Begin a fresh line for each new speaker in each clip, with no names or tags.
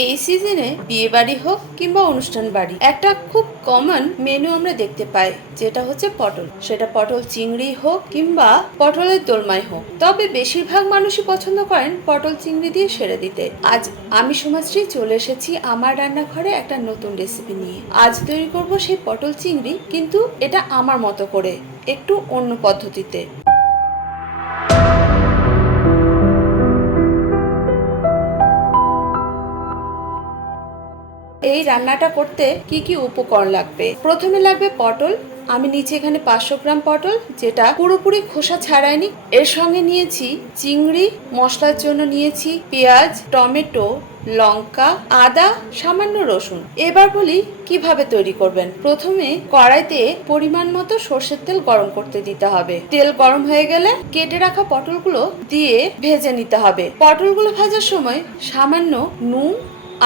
এই সিজনে বিয়ে বাড়ি হোক কিংবা অনুষ্ঠান বাড়ি একটা খুব কমন মেনু আমরা দেখতে পাই, যেটা হচ্ছে পটল। সেটা পটল চিংড়ি হোক কিংবা পটলের দোলমাই হোক। তবে বেশিরভাগ মানুষই পছন্দ করেন পটল চিংড়ি দিয়ে সেরে দিতে। আজ আমি সমাজশ্রী চলে এসেছি আমার রান্নাঘরে একটা নতুন রেসিপি নিয়ে। আজ তৈরি করব সেই পটল চিংড়ি, কিন্তু এটা আমার মতো করে, একটু অন্য পদ্ধতিতে। এই রান্নাটা করতে কি কি উপকরণ লাগবে? প্রথমে লাগবে পটল। আমি নিচে এখানে পাঁচশো গ্রাম পটল, যেটা পুরোপুরি খোসা ছাড়াইনি এর সঙ্গে নিয়েছি চিংড়ি, মশলার জন্য নিয়েছি পেঁয়াজ, টমেটো, লঙ্কা, আদা, সামান্য রসুন। এবার বলি কীভাবে তৈরি করবেন। প্রথমে কড়াইতে পরিমাণ মতো সর্ষের তেল গরম করতে দিতে হবে। তেল গরম হয়ে গেলে কেটে রাখা পটলগুলো দিয়ে ভেজে নিতে হবে। পটলগুলো ভাজার সময় সামান্য নুন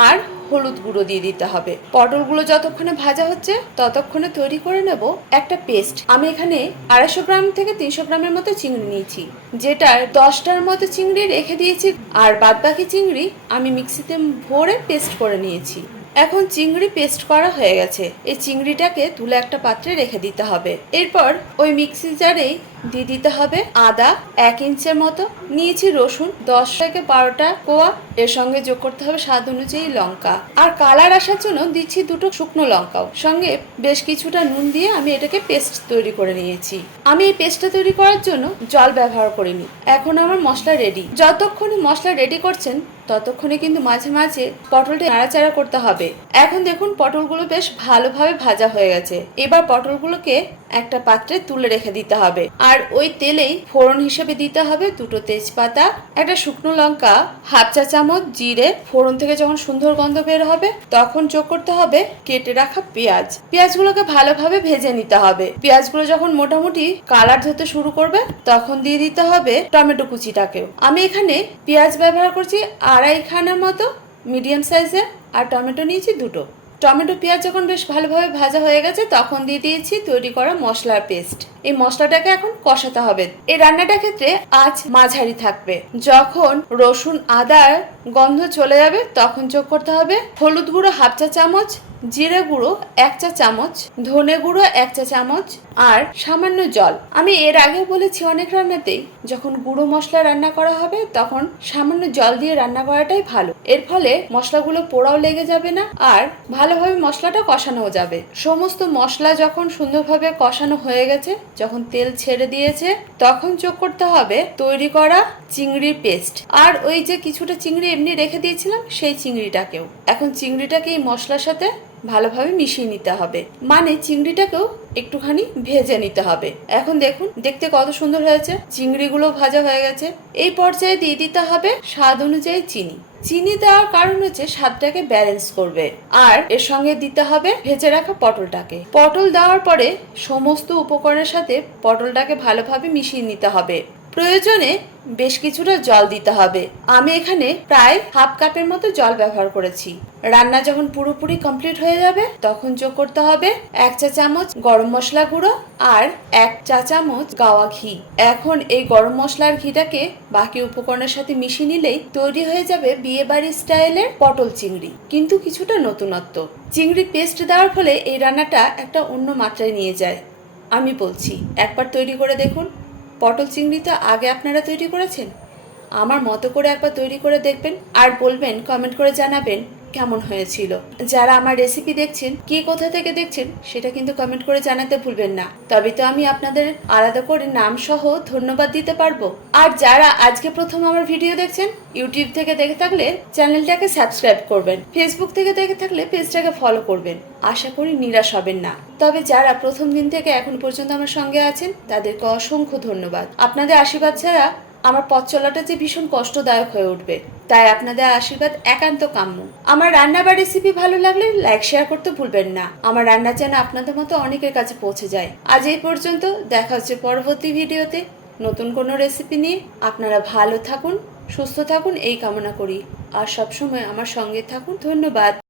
আর হলুদ গুঁড়ো দিয়ে দিতে হবে। পটলগুলো যতক্ষণে ভাজা হচ্ছে, ততক্ষণে তৈরি করে নেব একটা পেস্ট। আমি এখানে আড়াইশো গ্রাম থেকে তিনশো গ্রামের মতো চিংড়ি নিয়েছি, যেটার দশটার মতো চিংড়ি রেখে দিয়েছি, আর বাদ বাকি চিংড়ি আমি মিক্সিতে ভরে পেস্ট করে নিয়েছি। এখন চিংড়ি পেস্ট করা হয়ে গেছে। এই চিংড়িটাকে তুলে একটা পাত্রে রেখে দিতে হবে। এরপর ওই মিক্সি জারেই দিয়ে দিতে হবে আদা এক ইঞ্চের মতো। নিয়েছি রসুন, দশ থেকে বারোটা কোয়া। এর সঙ্গে যোগ করতে হবে স্বাদ অনুযায়ী লঙ্কা। আর কালার আসার জন্য দিচ্ছি দুটো শুকনো লঙ্কাও। সঙ্গে বেশ কিছুটা নুন দিয়ে আমি এটাকে পেস্ট তৈরি করে নিয়েছি। আমি এই পেস্টটা তৈরি করার জন্য জল ব্যবহার করিনি। এখন আমার মশলা রেডি যতক্ষণে মশলা রেডি করছেন, ততক্ষণে কিন্তু মাঝে মাঝে পটলটা নাড়াচাড়া করতে হবে। এখন দেখুন পটলগুলো বেশ ভালোভাবে ভাজা হয়ে গেছে। এবার পটলগুলোকে একটা পাত্রে তুলে রেখে দিতে হবে। আর ওই তেলেই ফোড়ন হিসেবে দিতে হবে দুটো তেজপাতা, একটা শুকনো লঙ্কা, হাফ চা চামচ জিরে। ফোড়ন থেকে যখন সুন্দর গন্ধ বের হবে, তখন যোগ করতে হবে কেটে রাখা পেঁয়াজ। পেঁয়াজগুলোকে ভালোভাবে ভেজে নিতে হবে। পেঁয়াজগুলো যখন মোটামুটি কালার ধরতে শুরু করবে, তখন দিয়ে দিতে হবে টমেটো কুচিটাকেও। আমি এখানে পেঁয়াজ ব্যবহার করছি আড়াই খানার মতো, মিডিয়াম সাইজের, আর টমেটো নিয়েছি দুটো। টমেটো, পেঁয়াজ যখন বেশ ভালোভাবে ভাজা হয়ে গেছে, তখন দিয়ে দিয়েছি তৈরি করা মশলার পেস্ট। এই মশলাটাকে এখন কষাতে হবে। এই রান্নাটার ক্ষেত্রে আজ মাঝারি থাকবে। যখন রসুন, আদার গন্ধ চলে যাবে, তখন যোগ করতে হবে হলুদ গুঁড়ো হাফ চা চামচ জিরে গুঁড়ো এক চা চামচ, ধনে গুঁড়ো এক চা চামচ আর সামান্য জল। আমি এর আগে বলেছি অনেক রান্নাতেই, যখন গুঁড়ো মশলা রান্না করা হবে, তখন সামান্য জল দিয়ে রান্না করাটাই ভালো। এর ফলে মশলাগুলো পোড়াও লেগে যাবে না আর ভালোভাবে মশলাটা কষানো যাবে। সমস্ত মশলা যখন সুন্দরভাবে কষানো হয়ে গেছে, যখন তেল ছেড়ে দিয়েছে, তখন যোগ করতে হবে তৈরি করা চিংড়ির পেস্ট। আর ওই যে কিছুটা চিংড়ি এমনি রেখে দিয়েছিলাম, সেই চিংড়িটাকেও। এখন চিংড়িটাকে এই মশলার সাথে ভালোভাবে মিশিয়ে নিতে হবে। মানে চিংড়িটাকেও একটুখানি ভেজে নিতে হবে। এখন দেখুন, দেখতে কত সুন্দর হয়েছে। চিংড়িগুলো ভাজা হয়ে গেছে। এই পর্যায়ে দিয়ে দিতে হবে স্বাদ অনুযায়ী চিনি। চিনি দেওয়ার কারণ হচ্ছে স্বাদটাকে ব্যালেন্স করবে। আর এর সঙ্গে দিতে হবে ভেজে রাখা পটলটাকে। পটল দেওয়ার পরে সমস্ত উপকরণের সাথে পটলটাকে ভালোভাবে মিশিয়ে নিতে হবে। প্রয়োজনে বেশ কিছুটা জল দিতে হবে। আমি এখানে প্রায় হাফ কাপের মতো জল ব্যবহার করেছি। রান্না যখন পুরোপুরি কমপ্লিট হয়ে যাবে, তখন যোগ করতে হবে এক চা চামচ গরম মশলা গুঁড়ো আর এক চা চামচ গাওয়া ঘি। এখন এই গরম মশলার ঘিটাকে বাকি উপকরণের সাথে মিশিয়ে নিলেই তৈরি হয়ে যাবে বিয়ে বাড়ির স্টাইলের পটল চিংড়ি, কিন্তু কিছুটা নতুনত্ব। চিংড়ি পেস্ট দেওয়ার ফলে এই রান্নাটা একটা অন্য মাত্রায় নিয়ে যায়। আমি বলছি, একবার তৈরি করে দেখুন। পটল চিংড়ি তো আগে আপনারা তৈরি করেছেন? আমার মতো করে একবার তৈরি করে দেখবেন আর বলবেন কমেন্ট করে জানাবেন। কেমন হয়েছিল? যারা আমার রেসিপি দেখছেন, কে কোথা থেকে দেখছেন, সেটা কিন্তু কমেন্ট করে জানাতে ভুলবেন না। তবে তো আমি আপনাদের আলাদা করে নাম সহ ধন্যবাদ দিতে পারব। আর যারা আজকে প্রথম আমার ভিডিও দেখছেন ইউটিউব থেকে দেখে থাকলে চ্যানেলটাকে সাবস্ক্রাইব করবেন। ফেসবুক থেকে দেখে থাকলে পেজটাকে ফলো করবেন। আশা করি নিরাশ হবেন না। তবে যারা প্রথম দিন থেকে এখন পর্যন্ত আমার সঙ্গে আছেন, তাদেরকে অসংখ্য ধন্যবাদ। আপনাদের আশীর্বাদ ছাড়া আমার পথ চলাটা যে ভীষণ কষ্টদায়ক হয়ে উঠবে, তাই আপনাদের আশীর্বাদ একান্ত কাম্য। আমার রান্না বা রেসিপি ভালো লাগলে লাইক শেয়ার করতে ভুলবেন না। আমার রান্না যেন আপনাদের মতো অনেকের কাছে পৌঁছে যায়। আজ এই পর্যন্ত, দেখা হচ্ছে পরবর্তী ভিডিওতে। নতুন কোনো রেসিপি নিয়ে আপনারা ভালো থাকুন, সুস্থ থাকুন, এই কামনা করি। আর সবসময় আমার সঙ্গে থাকুন। ধন্যবাদ।